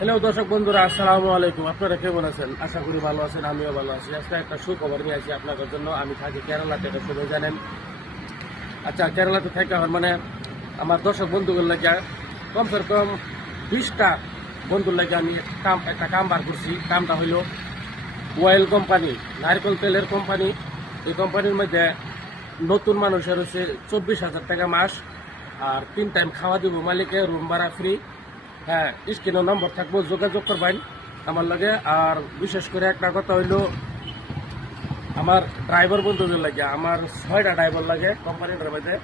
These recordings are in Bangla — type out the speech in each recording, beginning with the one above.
হ্যালো দর্শক বন্ধুরা, আসসালামু আলাইকুম। আপনারা কেমন আছেন? আশা করি ভালো আছেন, আমিও ভালো আছি। আজকে একটা সুখবর নিয়ে আসি আপনাদের জন্য। আমি থাকি কেরালাতে, এটা সবাই জানেন। আচ্ছা, কেরালাতে থাকা হয় মানে আমার দর্শক বন্ধুগুলো লাগে কমসে কম 20টা বন্ধুর লাগে আমি একটা কাম বার করছি। কামটা হইলো অয়েল কোম্পানি, নারকেল তেলের কোম্পানি। এই কোম্পানির মধ্যে নতুন মানুষের হচ্ছে 24,000 টাকা মাস, আর 3 টাইম খাওয়া দিব মালিকে, রুম ভাড়া ফ্রি। হ্যাঁ, স্ক্রিনের নম্বর থাকবো, যোগাযোগ করবেন আমার লাগে। আর বিশেষ করে একটা কথা হইলো, আমার ড্রাইভার বন্ধুদের লাগে, আমার 6টা ড্রাইভার লাগে কোম্পানিটার মধ্যে।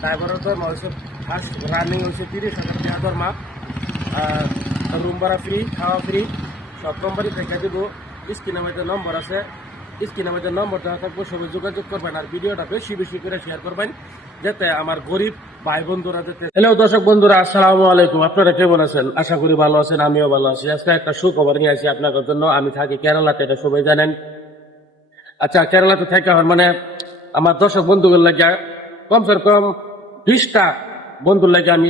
ড্রাইভারের দরমা হচ্ছে ফার্স্ট রানিং হচ্ছে 30,000 টাকা দরমা, রুম ভাড়া ফ্রি, খাওয়া ফ্রি, সব কোম্পানি থেকে দিব। স্ক্রিনের মধ্যে নম্বর আছে, স্ক্রিনের মধ্যে নম্বর দেওয়া থাকবো, সবাই যোগাযোগ করবেন। আর ভিডিওটা বেশি বেশি করে শেয়ার করবেন, যাতে আমার গরিব ভাই বন্ধুরা যাতে। হ্যালো দর্শক বন্ধুরা, আসসালামু আলাইকুম। আপনারা কেমন আছেন? আশা করি ভালো আছেন, আমিও ভালো আছি। আজকে একটা সুখবর নিয়ে আসি আপনাদের জন্য। আমি থাকি কেরালাতে, এটা সবাই জানেন। আচ্ছা, কেরালাতে থাকা হয় মানে আমার দর্শক বন্ধুগুলো লাগে কমসে কম 20টা বন্ধুর লাগে আমি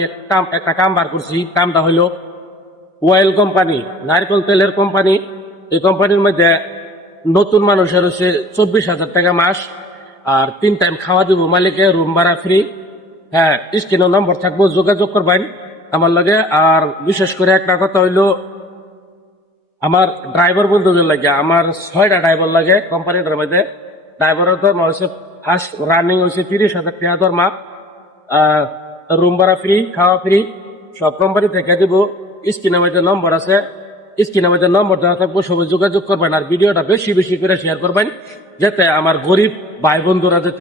একটা কাম বার করছি। কামটা হইলো অয়েল কোম্পানি, নারকেল তেলের কোম্পানি। এই কোম্পানির মধ্যে নতুন মানুষের হচ্ছে 24,000 টাকা মাস, আর 3 টাইম খাওয়া দিব মালিকে, রুম ভাড়া ফ্রি। হ্যাঁ, স্ক্রিনের নম্বর থাকবো, যোগাযোগ করবেন আমার লাগে। আর বিশেষ করে একটা কথা হইলো, আমার ড্রাইভার বন্ধুদের লাগে, আমার 6টা ড্রাইভার লাগে কোম্পানিটার মধ্যে। ড্রাইভারের দরমা হচ্ছে ফার্স্ট রানিং হচ্ছে 30,000 টাকা দরমা, রুম ভাড়া ফ্রি, খাওয়া ফ্রি, সব কোম্পানি থেকে দিব। স্ক্রিনের মধ্যে নম্বর আছে, স্ক্রিনের মধ্যে নম্বর দেওয়া থাকবো, সবাই যোগাযোগ করবেন। আর ভিডিওটা বেশি বেশি করে শেয়ার করবেন, যাতে আমার গরিব ভাই বন্ধুরা যাতে